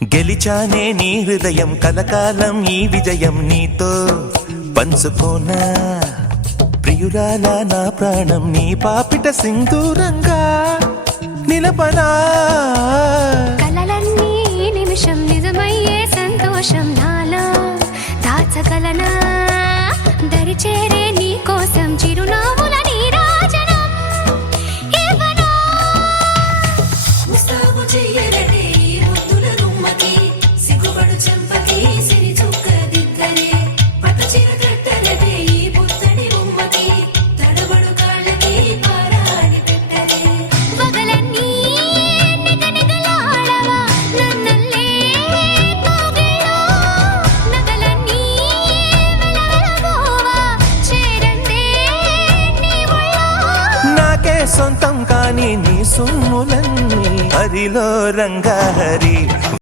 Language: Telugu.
గెలిచానే నీ హృదయం కలకాలం ఈ విజయం నీతో పంచుకోనా ప్రియురాలా నా ప్రాణం నీ పాపిట సింధూరంగా నిలపనా కలలన్నీ నిమిషం నిజమయ్యే సంతోషం నాలో దాచగలనా దరిచేరే నీ కోసం చిరునవ్వుల నీరాజనం ఇవ్వనా ముస్తాబు చెయ్యరటే ఈ ముద్దుల గుమ్మకి సిగ్గుపడు చెంపకి సిరి చుక్క దిద్దరే పట్టు చీర కట్టరటే ఈ పుత్తడి బొమ్మకి తడబడు కాళ్ళకి పారాడి పెట్టరే పగలన్నీ నిగనిగలాడవా నన్నల్లే కోగిలో నగలన్నీ వెలవెలబోవా చేరందే నీ ఒళ్ళో నాకే సొంతం కాని నీ సొమ్ములన్నీ హరిలో రంగా హరి